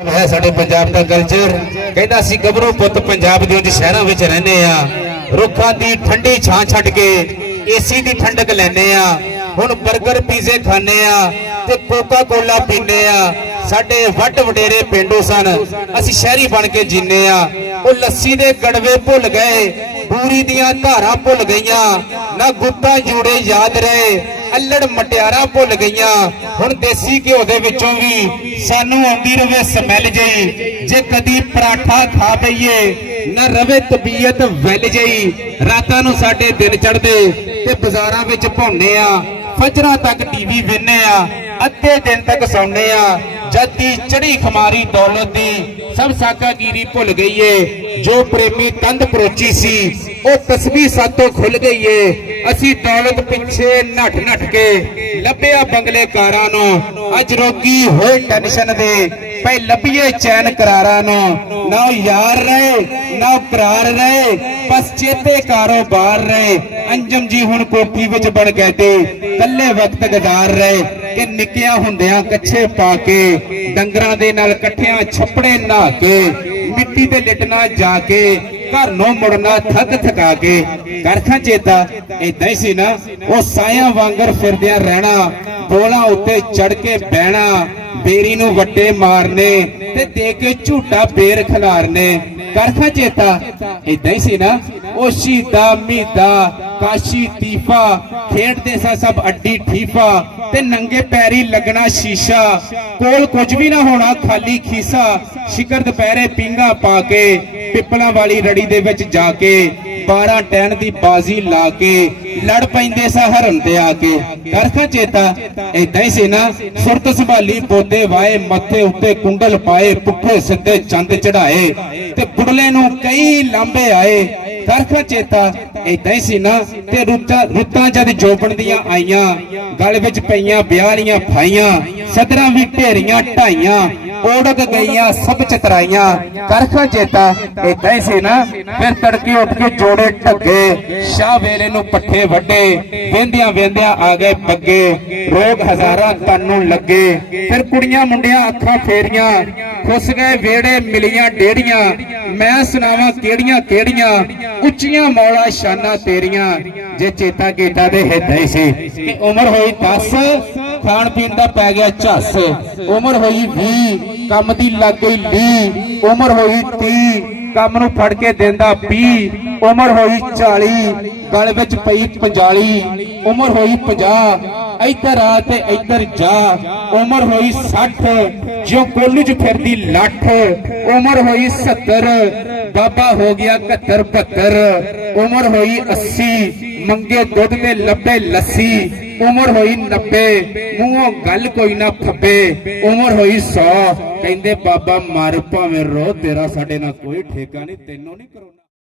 है साडे पंजाब दा कल्चर कहंदा सी गबरू पुत पंजाब दे विच शहरां विच रहंदे आ रुखां दी ठंडी छां छड्ड के एसी दी ठंडक लैंदे आ हुण बर्गर पीजे खाने आ ते कोका कोला पीने आ साडे वड वडेरे पिंडों सन असीं शहरी बन के जीने आ ओ लस्सी दे गड़वे भुल गए बूरी दियां धारां भुल गईयां ना गुत्ता जूड़े याद रहे अल्लड़ मटियारा भुल गईयां हुण देसी घ्यो दे विचों भी सानू आउंदी रवे स्मैल जई जे कदी पराठा खा पईए ना रवे तबीयत वैल जई रातां नूं साडे दिन चढ़दे ते बाजारां विच भौने आ फजरां तक टीवी वेखने आ अद्धे दिन तक सौने आ जद दी चढ़ी खमारी दौलत दी सब साकागिरी भुल गई है जो प्रेमी तंद परोची सी ओ तस्बी सातों खुल गई है असी दौलत पिछे नठ नठ के लभ्या बंगले कारां नूं अज रोगी होए टेंशन दे पै लभीए चैन करारां नूं ना यार रहे ना करार रहे बस चेते कारोबार रहे अंजम जी हुण कोठी विच बण गए ते कल्ले वक्त गुजार रहे कि निक्कियां हुंदियां कच्छे पा के डंगरां दे नाल कट्ठियां छप्पड़े नहा के मिट्टी ते लिटना जाके घर नूं मुड़ना थक थका के करखा चेता इदां ही सी ना ओ सायां वांगर फिरदियां रहना बोला उत्ते चढ़ के बहना बेरी नूं वड्डे मारने ते दे के झूठा बेर खिलारने करखा चेता इदां ही सी ना ओ शहीदा मीदा काशी तीफा खेडदे सा सब अड्डी ठीफा ते नंगे पैरी लगना शीशा कोल कुछ भी ना होना खाली खीसा शिकर दोपहरे पींगा पा के पिपला वाली रड़ी दे विच जाके 12 टैन दी बाजी ला के लड़ पैंदे सा हरन ते आके करखा चेता इदां ही सी ना सुरत संभाली पौधे वाए मत्थे उत्ते कुंडल पाए पुट्ठे सिद्धे चंद चढ़ाए ते बुढ़ले नूं कई लांबे आए करखा चेता इदां ही सी ना ते रुत्तां जद जोबन दियां आईयां गल विच पईयां ब्याहियां फाइयां सदरां भी ढेरियां ढाइयां ओढ़क गईयां सब चतराइयां करखा चेता इदां ही सी ना फिर तड़के उठ के जोड़े ढगे शाह वेले नूं पट्ठे वड्डे वेंदियां वेंदियां आ गए बग्गे रोग हजारां तन नूं लगे फिर कुड़ियां मुंडियां अखां फेरियां खुस गए वेड़े मिलियां डेड़ियां मैं सुनावां केड़ियां केड़ियां उच्चियां मौला शाना तेरियां जे चेता कीता दे इदां ही सी कि उम्र होई 10 खाण पीण दा पै गया झस उम्र होई 20 कम दी लग गई ली उम्र होई 30 कम नूं फड़ के देंदा 20 उम्र होई 40 गल विच पई 45 उम्र होई 50 इधर आ ते इधर जा उम्र होई 60 जो कोलू च फिरदी लठ उम्र होई 70 बाबा हो गया 71 72 उम्र होई 80 मंगे दुध ते लब्बे लस्सी उम्र होई 90 मूहों गल कोई ना फब्बे उम्र होई 100 कहंदे बाबा मर भावें रो तेरा साडे नाल कोई ठेका नहीं तेनों नहीं करोना।